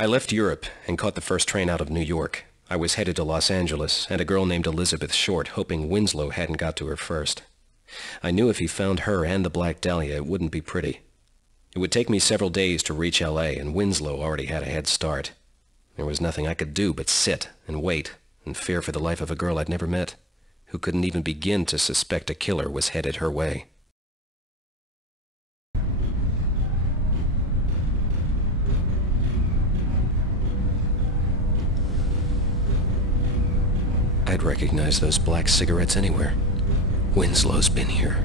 I left Europe and caught the first train out of New York. I was headed to Los Angeles and a girl named Elizabeth Short, hoping Winslow hadn't got to her first. I knew if he found her and the Black Dahlia, it wouldn't be pretty. It would take me several days to reach L.A., and Winslow already had a head start. There was nothing I could do but sit and wait and fear for the life of a girl I'd never met, who couldn't even begin to suspect a killer was headed her way. I'd recognize those black cigarettes anywhere. Winslow's been here.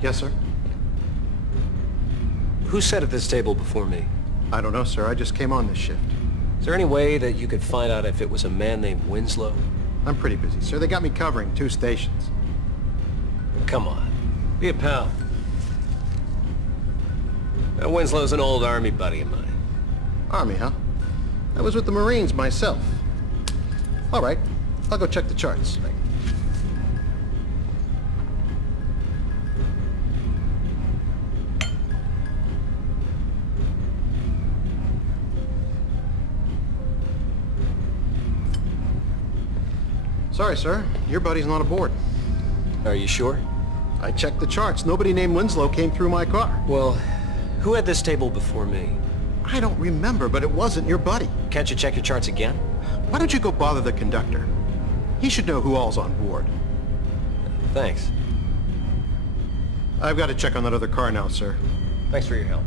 Yes, sir. Who sat at this table before me? I don't know, sir. I just came on this shift. Is there any way that you could find out if it was a man named Winslow? I'm pretty busy, sir. They got me covering 2 stations. Come on. Be a pal. Winslow's an old Army buddy of mine. Army, huh? I was with the Marines myself. All right. I'll go check the charts. Sorry, sir. Your buddy's not aboard. Are you sure? I checked the charts. Nobody named Winslow came through my car. Well, who had this table before me? I don't remember, but it wasn't your buddy. Can't you check your charts again? Why don't you go bother the conductor? He should know who all's on board. Thanks. I've got to check on that other car now, sir. Thanks for your help.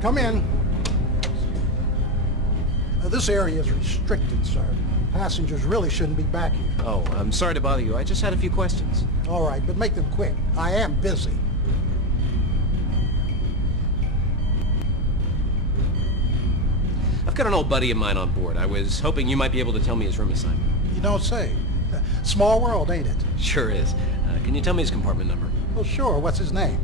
Come in. This area is restricted, sir. Passengers really shouldn't be back here. Oh, I'm sorry to bother you. I just had a few questions. All right, but make them quick. I am busy. I've got an old buddy of mine on board. I was hoping you might be able to tell me his room assignment. You don't say. Small world, ain't it? Sure is. Can you tell me his compartment number? Well, sure. What's his name?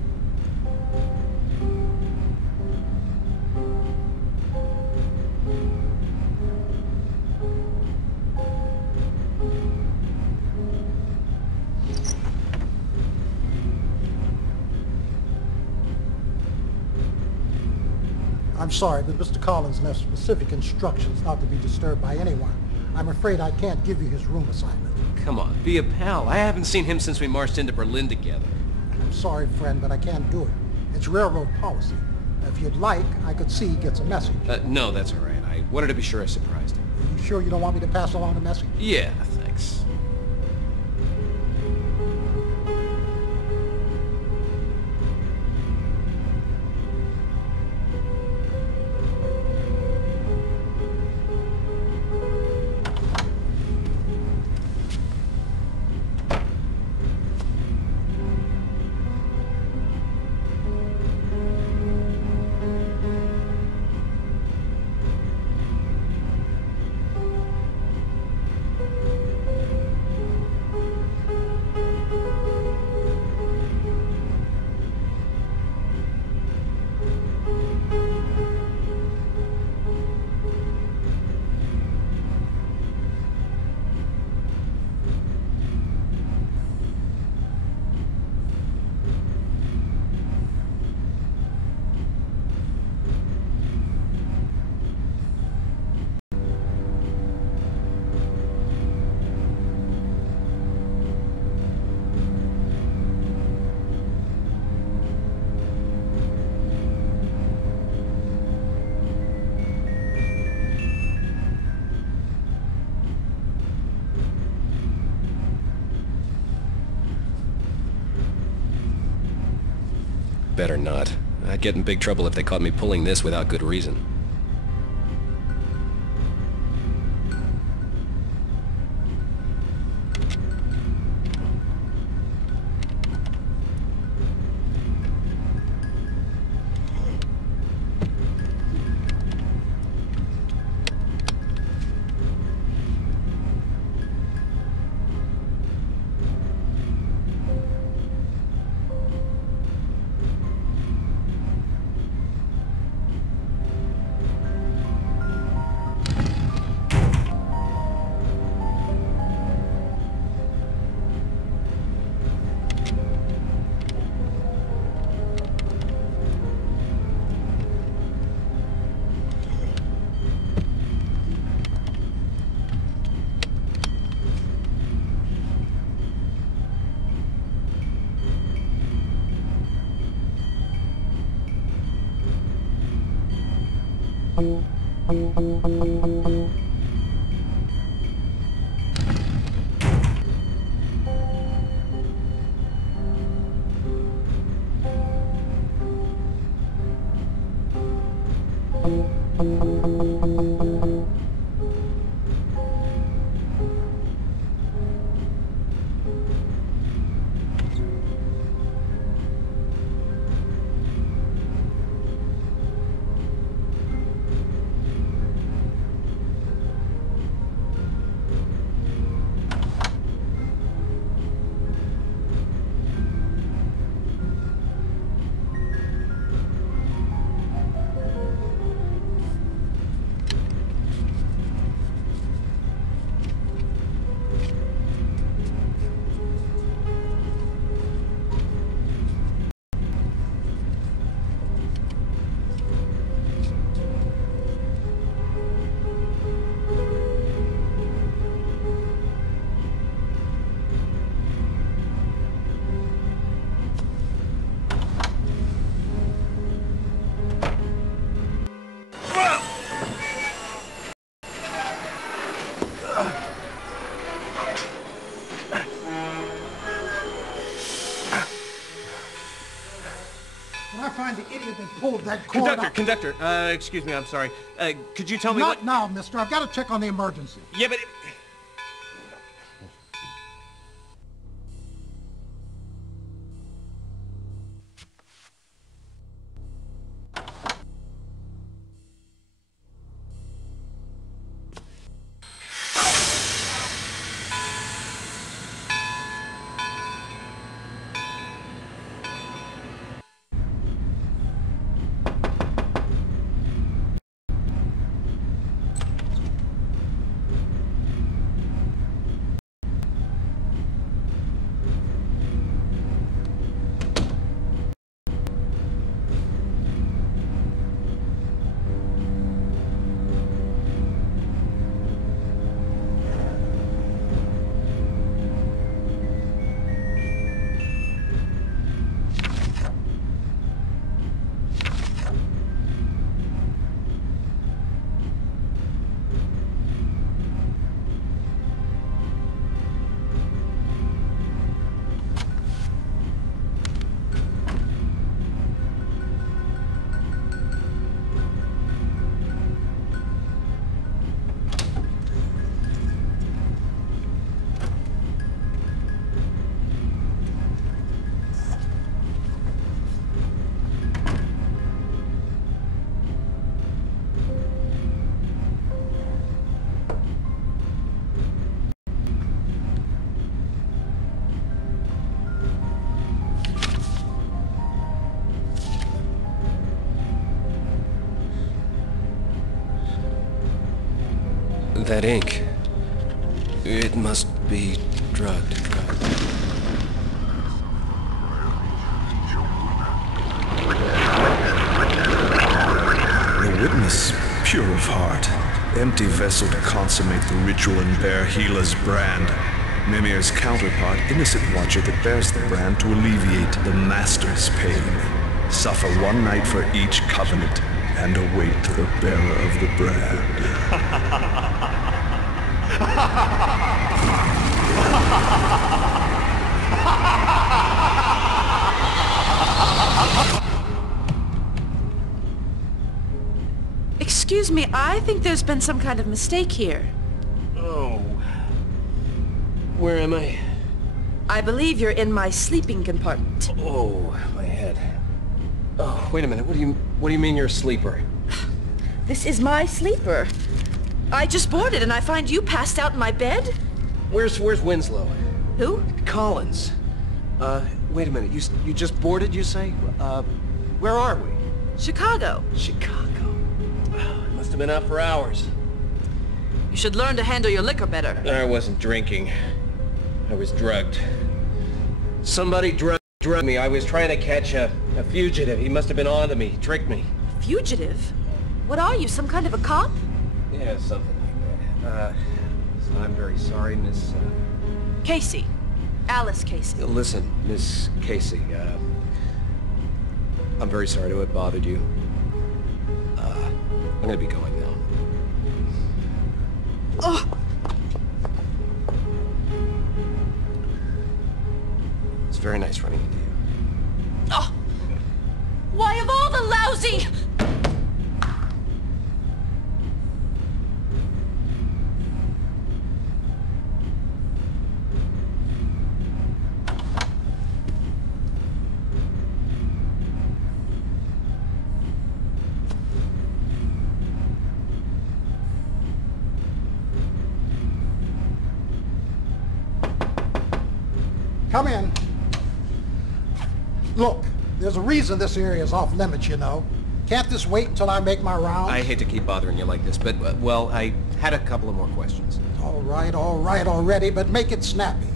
I'm sorry, but Mr. Collins left specific instructions not to be disturbed by anyone. I'm afraid I can't give you his room assignment. Come on, be a pal. I haven't seen him since we marched into Berlin together. I'm sorry, friend, but I can't do it. It's railroad policy. If you'd like, I could see he gets a message. No, that's all right. I wanted to be sure I surprised him. Are you sure you don't want me to pass along the message? Yeah, thanks. Better not. I'd get in big trouble if they caught me pulling this without good reason. find the idiot that pulled that cord out. Conductor, excuse me, I'm sorry. Could you tell me Not now, mister. I've got to check on the emergency. Yeah, but... That ink. It must be drugged. The witness, pure of heart, empty vessel to consummate the ritual and bear Gila's brand. Mimir's counterpart, innocent watcher that bears the brand to alleviate the master's pain. Suffer one night for each covenant, and await the bearer of the brand. Excuse me, I think there's been some kind of mistake here. Oh. Where am I? I believe you're in my sleeping compartment. Oh, my head. Oh, wait a minute. What do you mean you're a sleeper? This is my sleeper. I just boarded and I find you passed out in my bed? Where's Winslow? Who? Collins. Wait a minute. You just boarded, you say? Where are we? Chicago. Chicago. I must have been out for hours. You should learn to handle your liquor better. I wasn't drinking. I was drugged. Somebody drugged me. I was trying to catch a fugitive. He must have been on to me. Tricked me. Fugitive? What are you, some kind of a cop? Yeah, something like that. So I'm very sorry, Miss... Casey. Alice Casey. Listen, Miss Casey, I'm very sorry to have bothered you. I'm gonna be going now. Oh! It's very nice running into you. Oh! Why, of all the lousy... Come in. Look, there's a reason this area is off limits, you know. Can't this wait until I make my rounds? I hate to keep bothering you like this, but, well, I had a couple of more questions. All right already, but make it snappy.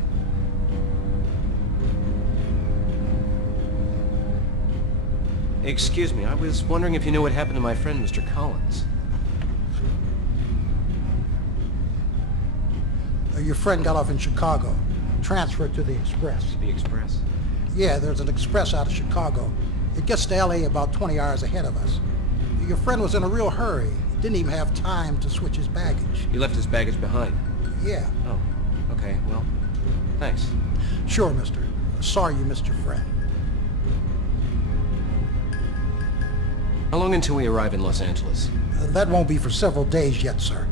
Excuse me, I was wondering if you knew what happened to my friend, Mr. Collins. Your friend got off in Chicago. Transferred to the Express. The Express? Yeah, there's an Express out of Chicago. It gets to L.A. about 20 hours ahead of us. Your friend was in a real hurry. He didn't even have time to switch his baggage. He left his baggage behind? Yeah. Oh, okay, well, thanks. Sure, mister. Sorry you missed your friend. How long until we arrive in Los Angeles? That won't be for several days yet, sir.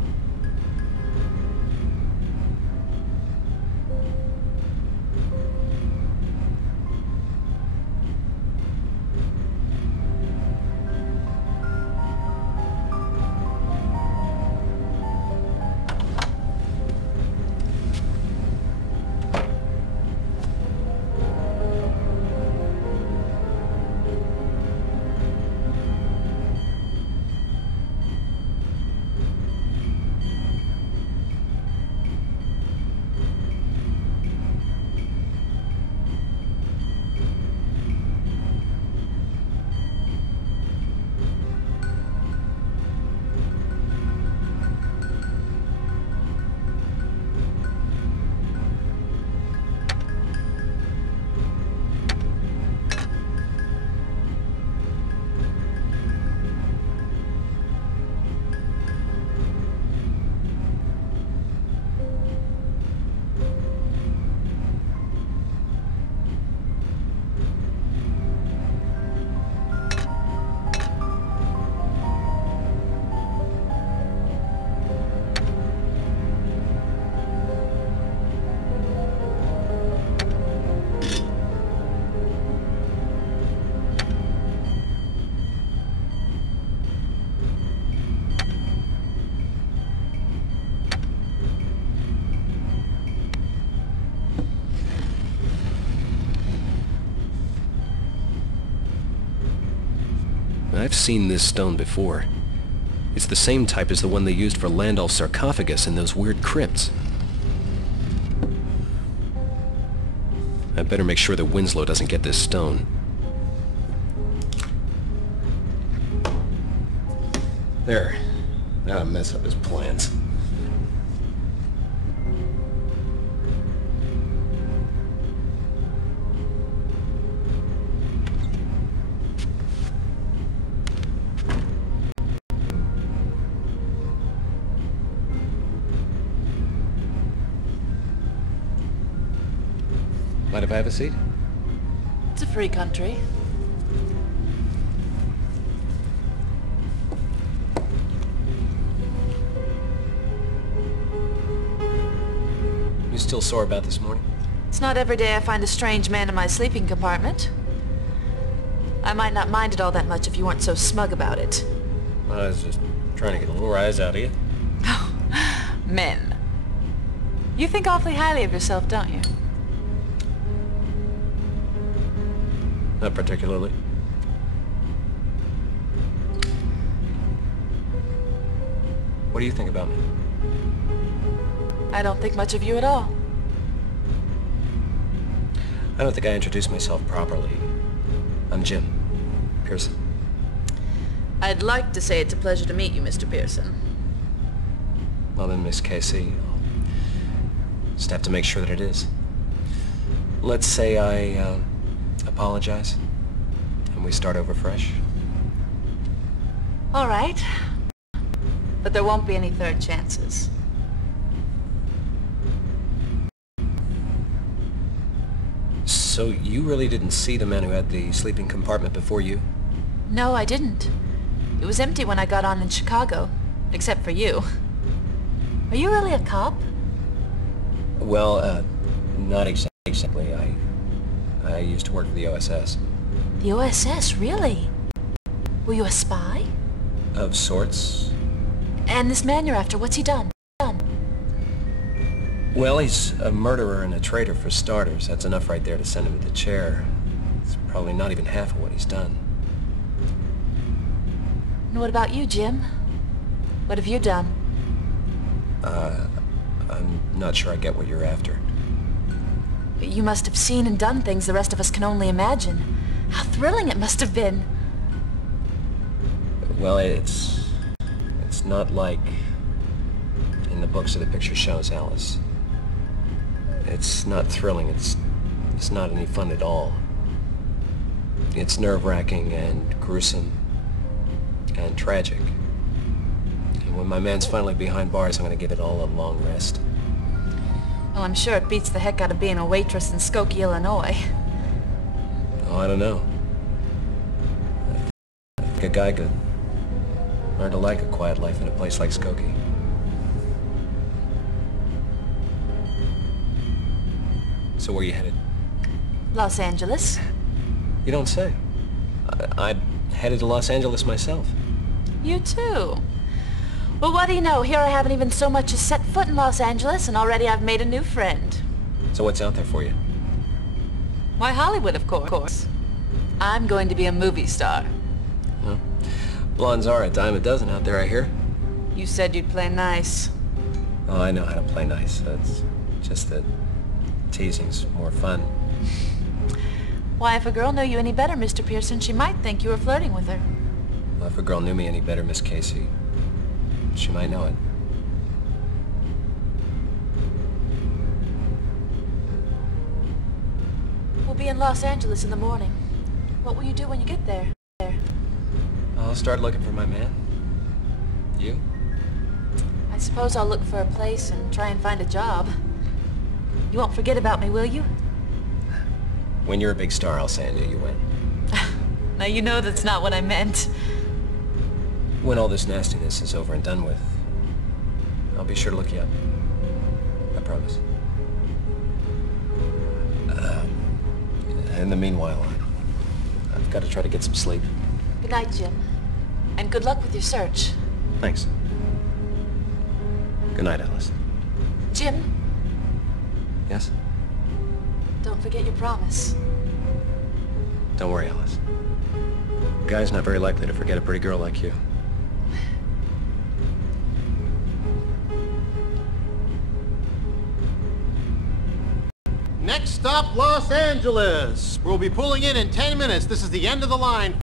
I've seen this stone before. It's the same type as the one they used for Landolph's sarcophagus in those weird crypts. I better make sure that Winslow doesn't get this stone. There. That'll mess up his plans. Mind if I have a seat? It's a free country. You still sore about this morning? It's not every day I find a strange man in my sleeping compartment. I might not mind it all that much if you weren't so smug about it. I was just trying to get a little rise out of you. Men. You think awfully highly of yourself, don't you? Not particularly. What do you think about me? I don't think much of you at all. I don't think I introduced myself properly. I'm Jim Pearson. I'd like to say it's a pleasure to meet you, Mr. Pearson. Well then, Miss Casey, I'll just have to make sure that it is. Let's say I apologize and we start over fresh. All right. But there won't be any third chances. So you really didn't see the man who had the sleeping compartment before you? No, I didn't. It was empty when I got on in Chicago, except for you. Are you really a cop? Well, not exactly. I used to work for the OSS. The OSS, really? Were you a spy? Of sorts. And this man you're after, what's he done? Well, he's a murderer and a traitor for starters. That's enough right there to send him to the chair. It's probably not even half of what he's done. And what about you, Jim? What have you done? I'm not sure I get what you're after. You must have seen and done things the rest of us can only imagine. How thrilling it must have been. Well, it's not like in the books or the picture shows, Alice. It's not thrilling. It's not any fun at all. It's nerve-wracking and gruesome and tragic. And when my man's finally behind bars, I'm going to give it all a long rest. Well, I'm sure it beats the heck out of being a waitress in Skokie, Illinois. Oh, I don't know. I A guy could learn to like a quiet life in a place like Skokie. So where are you headed? Los Angeles. You don't say. I'd headed to Los Angeles myself. You too. Well, what do you know? Here I haven't even so much as set foot in Los Angeles, and already I've made a new friend. So what's out there for you? Why, Hollywood, of course. I'm going to be a movie star. Well, blondes are a dime a dozen out there, I hear. You said you'd play nice. Oh, I know how to play nice. It's just that teasing's more fun. Why, if a girl knew you any better, Mr. Pearson, she might think you were flirting with her. Well, if a girl knew me any better, Miss Casey, she might know it. We'll be in Los Angeles in the morning. What will you do when you get there? I'll start looking for my man. You? I suppose I'll look for a place and try and find a job. You won't forget about me, will you? When you're a big star, I'll say I knew you when. Now, you know that's not what I meant. When all this nastiness is over and done with, I'll be sure to look you up. I promise. In the meanwhile, I've got to try to get some sleep. Good night, Jim. And good luck with your search. Thanks. Good night, Alice. Jim, Yes? don't forget your promise. Don't worry, Alice. A guy's not very likely to forget a pretty girl like you. Next stop, Los Angeles. We'll be pulling in 10 minutes. This is the end of the line,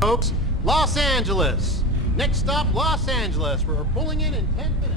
folks. Los Angeles. Next stop, Los Angeles. We're pulling in 10 minutes.